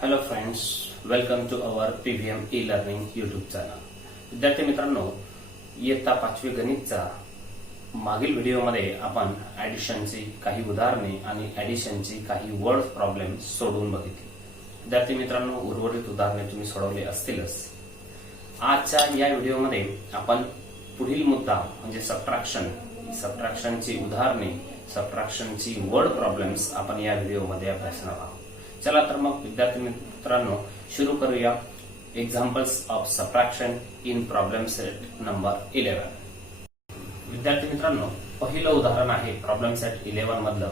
Hello friends, welcome to our PVM e learning YouTube channel. विद्यार्थी मित्रांनो, इयत्ता 5वी गणितचा मागील व्हिडिओमध्ये आपण ऍडिशनची काही उदाहरणे आणि ऍडिशनची काही वर्ड प्रॉब्लेम सोडवून बघितली. विद्यार्थी मित्रांनो, उर्वरित उदाहरणे तुम्ही सोडवले असतीलच. आजच्या या व्हिडिओमध्ये आपण पुढील मुद्दा म्हणजे सबट्रॅक्शनची उदाहरणे, सबट्रॅक्शनची वर्ड प्रॉब्लेम्स आपण या व्हिडिओमध्ये अभ्यासणार आहोत. चला तर मग विद्यार्थी मित्रांनो सुरू करूया. Examples of subtraction in problem set number 11. विद्यार्थी मित्रांनो, पहिलं उदाहरण आहे प्रॉब्लेम सेट 11 मधलं.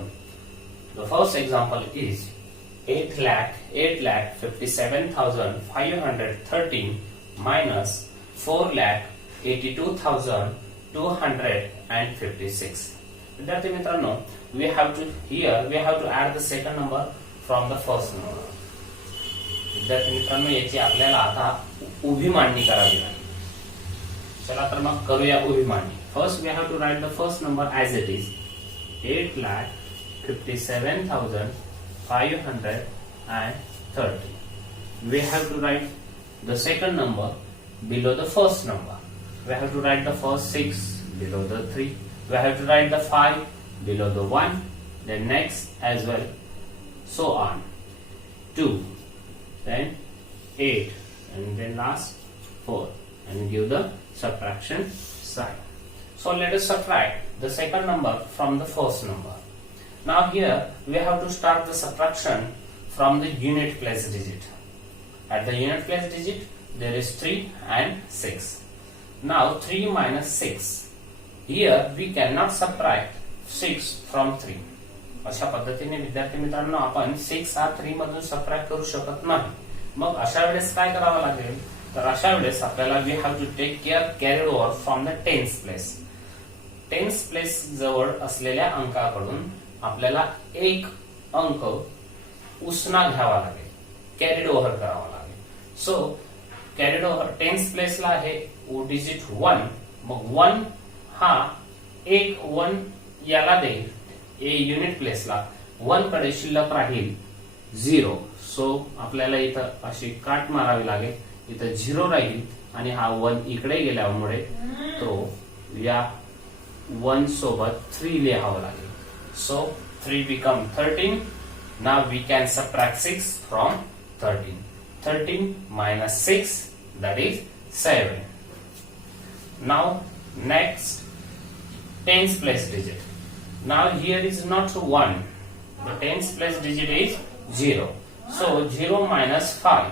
The first example is 8,57,513 minus 4,82,256. विद्यार्थी मित्रांनो, we have to add the second number from the first number. विद्यार्थी मित्रांनो, याची आपल्याला आता उभी मांडणी करावी लागेल. चला तर मग करूया उभी मांडणी. First we have to write the first number as it is 8,57,530. We have to write the second number below the first number. We have to write the first 6 below the 3. We have to write the 5 below the 1. Then next as well, so on. 2, then 8, and then last 4, and give the subtraction sign. So let us subtract the second number from the first number. Now here we have to start the subtraction from the unit place digit. At the unit place digit there is 3 and 6. Now 3 minus 6. Here we cannot subtract 6 from 3. अशा पद्धतीने विद्यार्थी मित्रांनो आपण 6 हा 3 मधून subtract करू शकत नाही. मग अशा वेळेस काय करावं लागेल, तर अशा वेळेस आपल्याला we have to take care carried over from the tens place. Tens place जवळ असलेल्या अंकाकडून आपल्याला एक अंक उसना घ्यावा लागेल, कॅरीड ओव्हर करावा लागेल. सो कॅरीड ओव्हर टेन्स प्लेसला आहे डिजिट 1. मग 1 हा एक 1 याला देईल युनिट प्लेसला. 1 कडे शिल्लक राहील 0. सो आपल्याला इथं अशी काट मारावी लागेल. इथं 0 राहील आणि हा 1 इकडे गेल्यामुळे तो या 1 सोबत 3 लिहावं लागेल. So 3 become 13. Now we can subtract 6 from 13. 13 minus 6, that is 7. Now next tens place digit. Now here is not 1. The tens place digit is 0. So 0 minus 5.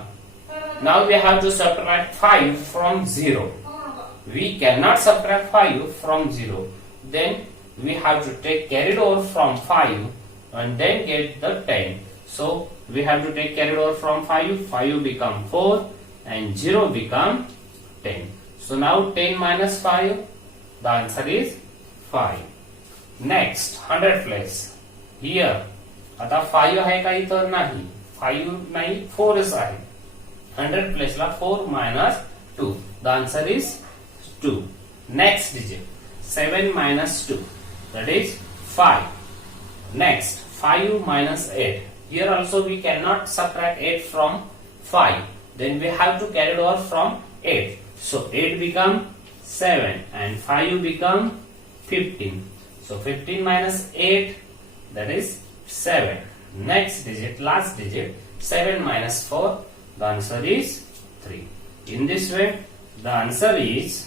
Now we have to subtract 5 from 0. We cannot subtract 5 from 0. Then we have to take carried over from 5 and then get the 10. So we have to take carried over from 5. 5 become 4 and 0 become 10. So now 10 minus 5, the answer is 5. Next 100 place. Here आता 5 आहे का इथं नाही, 5 नाही 4च आहे. 100 place ला 4 minus 2, the answer is 2. Next digit 7 minus 2, that is 5. Next 5 minus 8. Here also we cannot subtract 8 from 5. Then we have to carry it over from 8. So 8 become 7 and 5 become 15. So 15 minus 8, that is 7. Next digit, last digit, 7 minus 4, the answer is 3. In this way, the answer is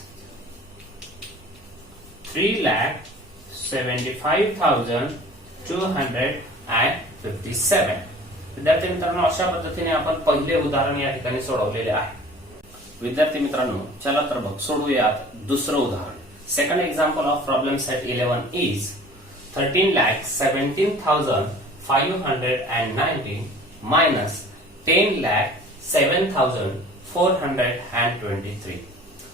3,75,257. विद्यार्थी मित्रांनो, अशा पद्धतीने आपण पहिले उदाहरण या ठिकाणी सोडवलेले आहे. विद्यार्थी मित्रांनो, चला तर मग सोडवूयात दुसरं उदाहरण. Second example of problem set 11 is 13,17,590 minus 10,07,423.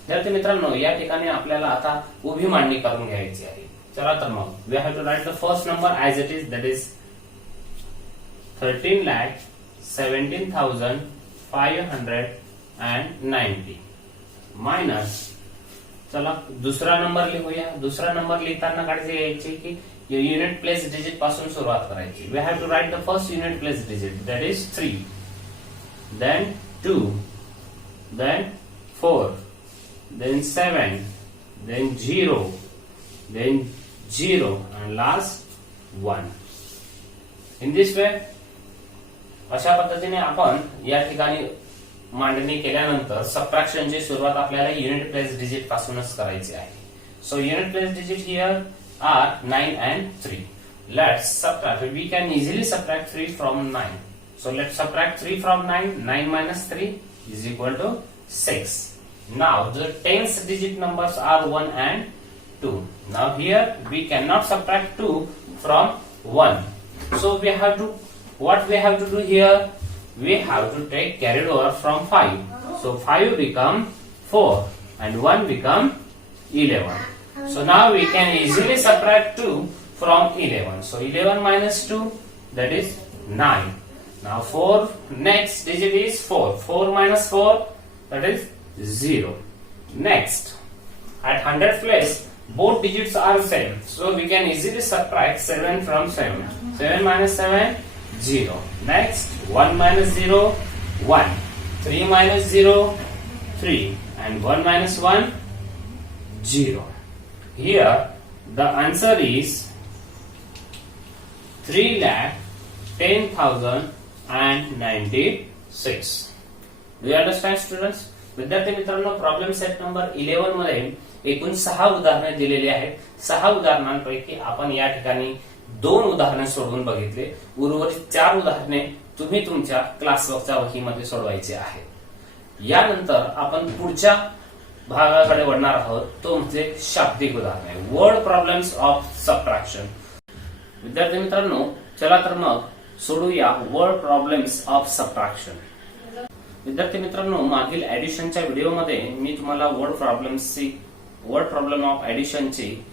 विद्यार्थी मित्रांनो, या ठिकाणी आपल्याला आता उभी मांडणी करून घ्यायची आहे. चला तर मग we have to write the first number as it is, that is 13,17,590 minus, चला दुसरा नंबर लिहूया. दुसरा नंबर लिहिताना काळजी घ्यायची की युनिट प्लेस डिजिट पासून सुरुवात करायची. We have to write the first unit place digit, that is 3. then 2, then 4, then 7, then 0, then 0 and last 1. In this way, अशा पद्धतीने आपण या ठिकाणी मांडणी केल्यानंतर सबट्रॅक्शनची सुरुवात आपल्याला युनिट प्लेस डिजिट पासूनच करायची आहे. So unit place digit here are 9 and 3. Let's subtract. We can easily subtract 3 from 9. So let's subtract 3 from 9. 9 minus 3 is equal to 6. Now the tens digit numbers are 1 and 2. Now here we cannot subtract 2 from 1. So what we have to do here? We have to take carried over from 5. So 5 become 4 and 1 become 11. So now we can easily subtract 2 from 11. So 11 minus 2, that is 9. Now 4, next digit is 4. 4 minus 4, that is 0. Next, at 100 place, both digits are same. So we can easily subtract 7 from 7. 7 minus 7, 0. Next, 1 minus 0, 1. 3 minus 0, 3. And 1 minus 1, 0. Here, the answer is 3,10,096. Do you understand, students? विद्यार्थी मित्रांनो, problem set number 11 मध्ये एकूण 6 उदाहरणे दिलेली आहेत. 6 उदाहरणांपैकी आपण या ठिकाणी 2 उदाहरणे सोडवून बघितले. उर्वरित 4 उदाहरणे तुम्ही तुमच्या क्लासवर्कच्या वहीमध्ये सोडवायची आहेत. यानंतर आपण पुढच्या भागाकडे वळणार आहोत, तो म्हणजे शाब्दिक उदाहरणे, वर्ड प्रॉब्लेम्स ऑफ सबट्रॅक्शन. विद्यार्थी मित्रांनो, चला तर मग सोडूया वर्ड प्रॉब्लेम्स ऑफ सबट्रॅक्शन. विद्यार्थी मित्रांनो, मागील ऍडिशनच्या व्हिडिओमध्ये मी तुम्हाला वर्ड प्रॉब्लेम ऑफ ऍडिशनची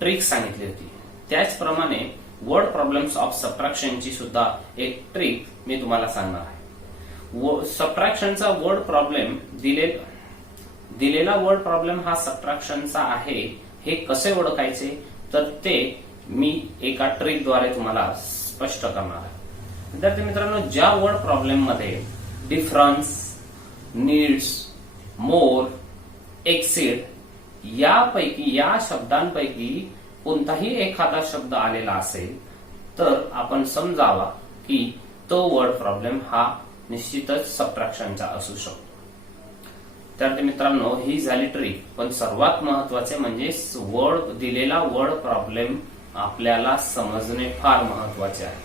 ट्रिक सांगितली होती. त्याचप्रमाणे वर्ड प्रॉब्लेम्स ऑफ सबट्रॅक्शनची सुद्धा एक ट्रिक मी तुम्हाला सांगणार आहे. सबट्रॅक्शनचा वर्ड प्रॉब्लेम दिलेला वर्ड प्रॉब्लेम हा सबट्रॅक्शनचा आहे हे कसे ओळखायचे, तर ते मी एका ट्रिकद्वारे तुम्हाला स्पष्ट करणार आहे. विद्यार्थी मित्रांनो, ज्या वर्ड प्रॉब्लेम मध्ये डिफरन्स, नीड्स, मोर, एक्सीड या शब्दांपैकी कोणताही एखादा शब्द आलेला असेल तर आपण समजावा की तो वर्ड प्रॉब्लेम हा निश्चितच सबट्रॅक्शनचा असू शकतो. विद्यार्थी मित्रांनो, ही झाली ट्रिक, पण सर्वात महत्वाचे म्हणजे दिलेला वर्ड प्रॉब्लेम आपल्याला समजणे फार महत्वाचे आहे.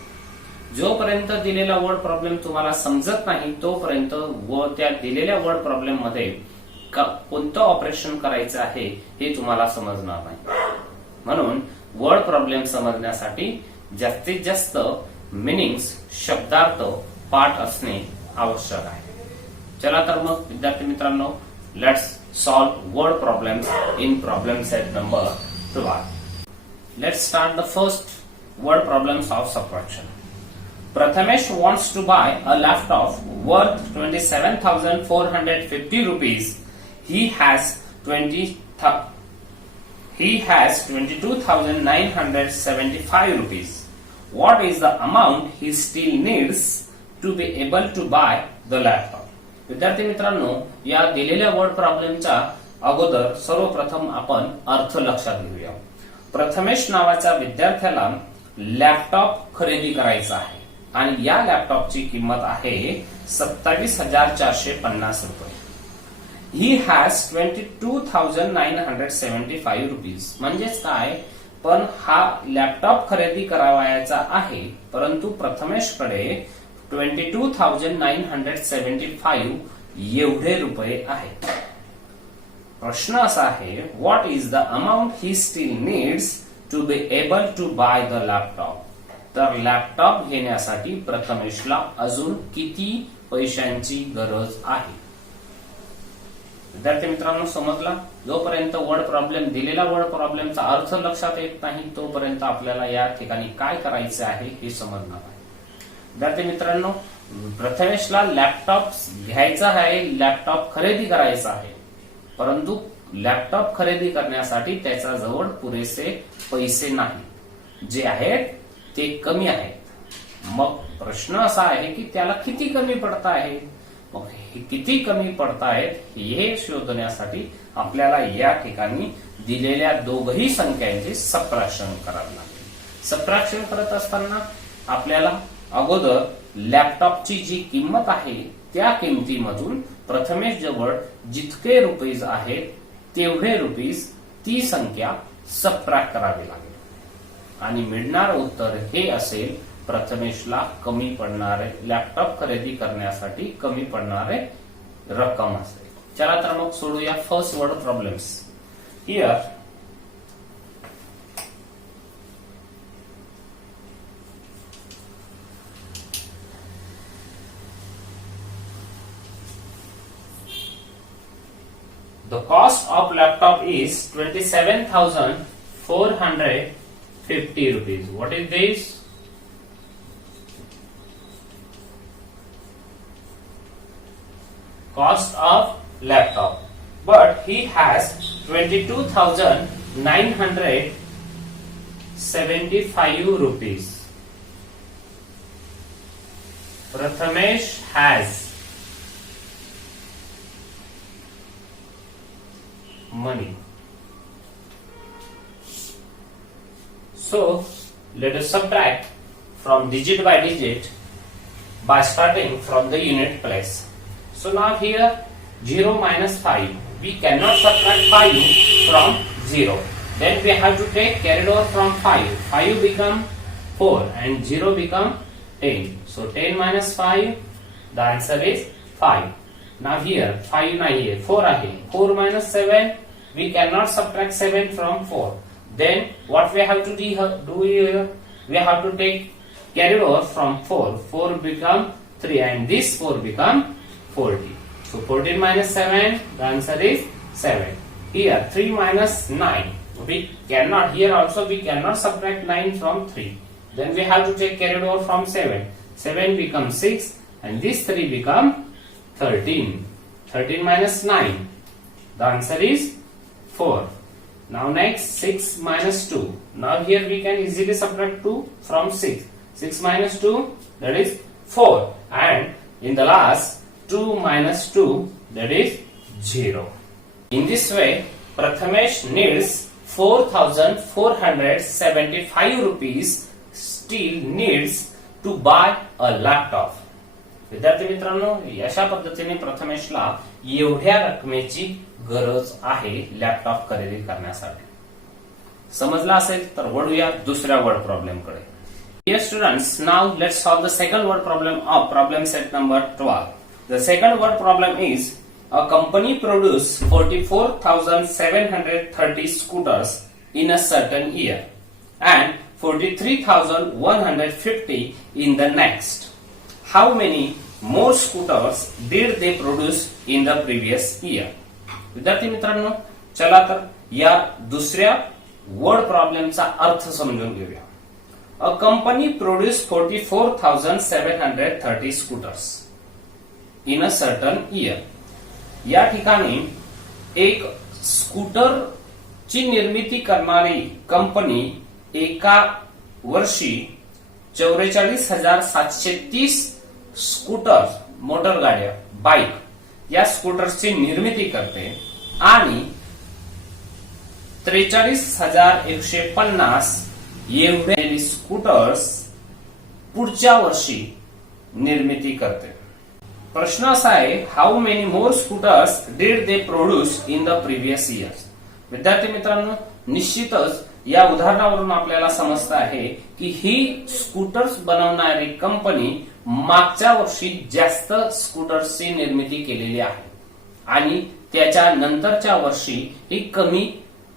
जोपर्यंत दिलेला वर्ड प्रॉब्लेम तुम्हाला समजत नाही तोपर्यंत त्या दिलेल्या वर्ड प्रॉब्लेम मध्ये कोणतं ऑपरेशन करायचं आहे हे तुम्हाला समजणार नाही. म्हणून वर्ड प्रॉब्लेम समजण्यासाठी जास्तीत जास्त मिनिंग्स, शब्दार्थ पाठ असणे आवश्यक आहे. चला तर मग विद्यार्थी मित्रांनो, let's solve word problems in problem set number 12. Let's start the first word problems of subtraction. Prathamesh wants to buy a laptop worth 27,450 rupees. He has 22,975 rupees. What is the amount he still needs to be able to buy the laptop? विद्यार्थी मित्रांनो, या दिलेल्या word प्रॉब्लेमच्या अगोदर सर्वप्रथम आपण अर्थ लक्षात घेऊया. प्रथमेश नावाच्या विद्यार्थ्याला लॅपटॉप खरेदी करायचा आहे आणि या लॅपटॉपची किंमत आहे 27,450 रुपये. He has 22,975 rupees. म्हणजेच काय, पण हा लॅपटॉप खरेदी करावयाचा आहे परंतु प्रथमेशकडे 22,975 एवढे रुपये आहेत. प्रश्न असा आहे, what is the amount he still needs to be able to buy the laptop. तर लॅपटॉप घेण्यासाठी प्रथमेशला अजून किती पैशांची गरज आहे. विद्यार्थी मित्रांनो, समजला? जोपर्यंत दिलेला वर्ड प्रॉब्लेमचा अर्थ लक्षात येत नाही तोपर्यंत आपल्याला या ठिकाणी काय करायचे आहे हे समजणार आहे. विद्यार्थी मित्रांनो, प्रथमेशला लॅपटॉप घ्यायचा आहे, लॅपटॉप खरेदी करायचा आहे, परंतु लॅपटॉप खरेदी करण्यासाठी त्याच्याजवळ पुरेसे पैसे नाही, जे आहेत ते कमी आहेत. मग प्रश्न असा आहे की त्याला किती कमी पडत आहे. मग हे किती कमी पडतायत हे शोधण्यासाठी आपल्याला या ठिकाणी दिलेल्या दोघही संख्यांचे सबट्रॅक्शन करावे लागेल. सबट्रॅक्शन करत असताना आपल्याला अगोदर लॅपटॉपची जी किंमत आहे त्या किमतीमधून प्रथमेश जवळ जितके रुपीज आहेत तेवढे रुपीज ती संख्या सबट्रॅक्ट करावी लागेल आणि मिळणारं उत्तर हे असेल प्रथमेशला कमी पडणारे लॅपटॉप खरेदी करण्यासाठी कमी पडणारे रक्कम असेल. चला तर मग सोडूया first word problems. Here the cost of laptop is 27,450 rupees. What is this? Cost of laptop, but he has 22,975 rupees. Prathamesh has money. So let us subtract from digit by digit by starting from the unit place. So now here 0 minus 5. We cannot subtract 5 from 0. Then we have to take carried over from 5. 5 become 4 and 0 become 10. So 10 minus 5, the answer is 5. Now here 5 nahi hai, 4 ahe. 4 minus 7, we cannot subtract 7 from 4. Then what we have to do here? We have to take carried over from 4. 4 become 3 and this 4 become 40. So 14 minus 7, the answer is 7. Here 3 minus 9. We cannot, here also we cannot subtract 9 from 3. Then we have to take carried over from 7. 7 becomes 6 and this 3 become 13. 13 minus 9. The answer is 4. Now next 6 minus 2. Now here we can easily subtract 2 from 6. 6 minus 2, that is 4. And in the last 2 minus 2, that is 0. In this way, Prathamesh needs 4,475 rupees still needs to buy a laptop. विद्यार्थी मित्रांनो, अशा पद्धतीने प्रथमेशला एवढ्या रकमेची गरज आहे laptop खरेदी करण्यासाठी. समजला असेल तर वळूया दुसऱ्या वर्ड प्रॉब्लेम कडे. Dear students, now let's solve the second word problem of problem set number 12. The second word problem is a company produced 44,730 scooters in a certain year and 43,150 in the next. How many more scooters did they produce in the previous year? विद्यार्थी मित्रांनो, चला तर या दुसऱ्या word प्रॉब्लेमचा अर्थ समजून घेऊया. A company produced 44,730 scooters in a certain year. या ठिकाणी एक स्कूटर ची निर्मिती करणारी कंपनी एका वर्षी 44,730 स्कूटर, मोटर गाड्या, बाईक या स्कूटर्सची निर्मिती करते आणि 43,150 एवढे स्कूटर्स पुढच्या वर्षी निर्मिती करते. प्रश्न असा आहे, how many more scooters did they produce in the previous years. विद्यार्थी मित्रांनो, निश्चितच या उदाहरणावरून आपल्याला समजतं आहे की ही स्कूटर्स बनवणारी कंपनी मागच्या वर्षी जास्त स्कूटर्सची निर्मिती केलेली आहे आणि त्याच्या नंतरच्या वर्षी ही कमी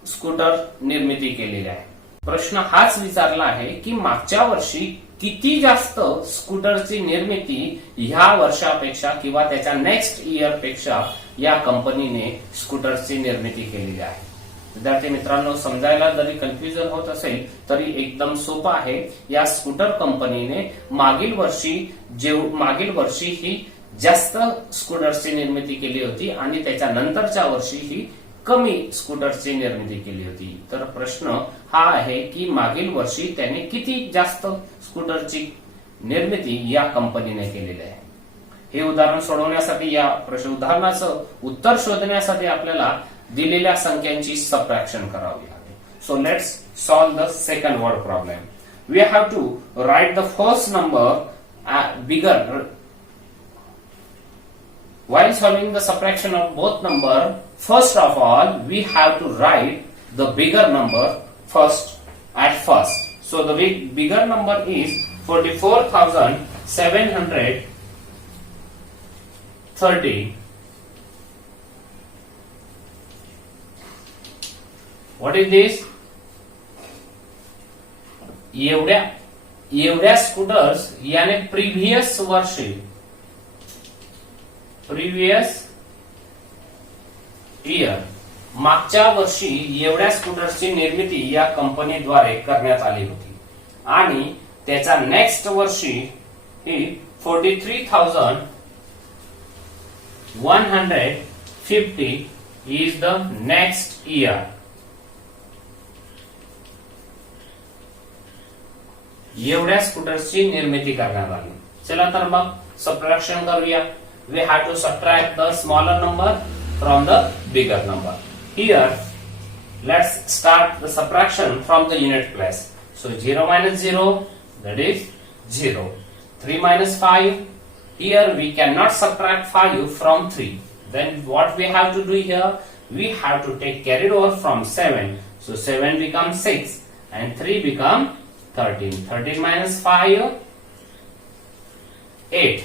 स्कूटर निर्मिती केलेली आहे. प्रश्न हाच विचारला आहे की मागच्या वर्षी किती जास्त स्कूटरची निर्मिती ह्या वर्षापेक्षा किंवा त्याच्या नेक्स्ट इयर पेक्षा या कंपनीने स्कूटरची निर्मिती केलेली आहे. विद्यार्थी मित्रांनो, समजायला जरी कन्फ्युजन होत असेल तरी एकदम सोपं आहे. या स्कूटर कंपनीने मागील वर्षी ही जास्त स्कूटरची निर्मिती केली होती आणि त्याच्या नंतरच्या वर्षी ही कमी स्कूटरची निर्मिती केली होती. तर प्रश्न हा आहे की मागील वर्षी त्याने किती जास्त स्कूटरची निर्मिती या कंपनीने केलेली आहे. हे उदाहरण सोडवण्यासाठी या प्रश्न उदाहरणाचं उत्तर शोधण्यासाठी आपल्याला दिलेल्या संख्यांची सबट्रॅक्शन करावी लागेल. So let's solve the second word problem. We have to write the first number bigger. While solving the subtraction of both number, first of all, we have to write the bigger number first at first. So the bigger number is 44,730. What is this? एवढ्या scooters याने previous वर्षी previous year मागच्या वर्षी एवढ्या स्कूटर्सची निर्मिती या कंपनीद्वारे करण्यात आली होती आणि त्याचा नेक्स्ट वर्षी ही 43,150 इज द नेक्स्ट इयर. एवढ्या स्कूटर्सची निर्मिती करण्यात आली. चला तर मग सबट्रॅक्शन करूया. We have to subtract the smaller number from the bigger number. Here, let's start the subtraction from the unit place. So 0 minus 0, that is 0. 3 minus 5, here we cannot subtract 5 from 3. Then what we have to do here? We have to take carried over from 7. So 7 becomes 6 and 3 become 13. 13 minus 5, 8.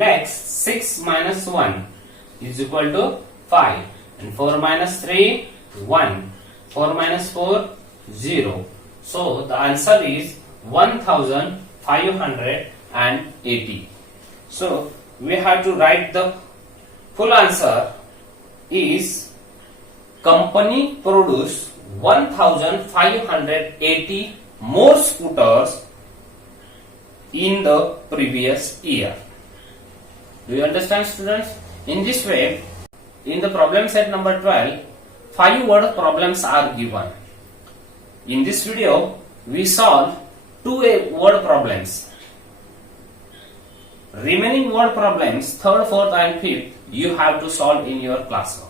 Next, 6 minus 1 is equal to 5 and 4 minus 3, 1. 4 minus 4, 0. So the answer is 1,580. So we have to write the full answer is company produced 1,580 more scooters in the previous year. Do you understand, students? In this way, in the problem set number 12, 5 word problems are given. In this video, we solve 2 word problems. Remaining word problems, 3rd, 4th and 5th, you have to solve in your classroom.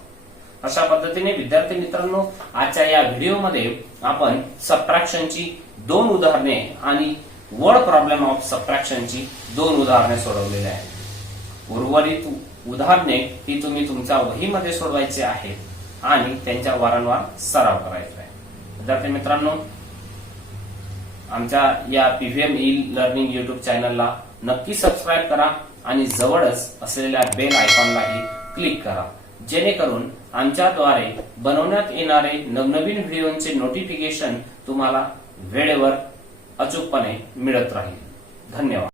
अशा पद्धतीने विद्यार्थी मित्रांनो, आजच्या या व्हिडिओमध्ये आपण सबट्रॅक्शनची 2 उदाहरणे आणि वर्ड प्रॉब्लेम ऑफ सबट्रॅक्शनची 2 उदाहरणे सोडवलेली आहेत. उर्वरित उदाहरणे ही तुम्ही तुमच्या वहीमध्ये सोडवायचे आहेत आणि त्यांचा वारंवार सराव करायचा आहे. विद्यार्थी मित्रांनो, आमच्या या पीव्हीएम ई लर्निंग युट्यूब चॅनलला नक्की सबस्क्राईब करा आणि जवळच असलेल्या बेल आयकॉनलाही क्लिक करा, जेणेकरून आमच्याद्वारे बनवण्यात येणारे नवनवीन व्हिडिओचे नोटिफिकेशन तुम्हाला वेळेवर अचूकपणे मिळत राहील. धन्यवाद.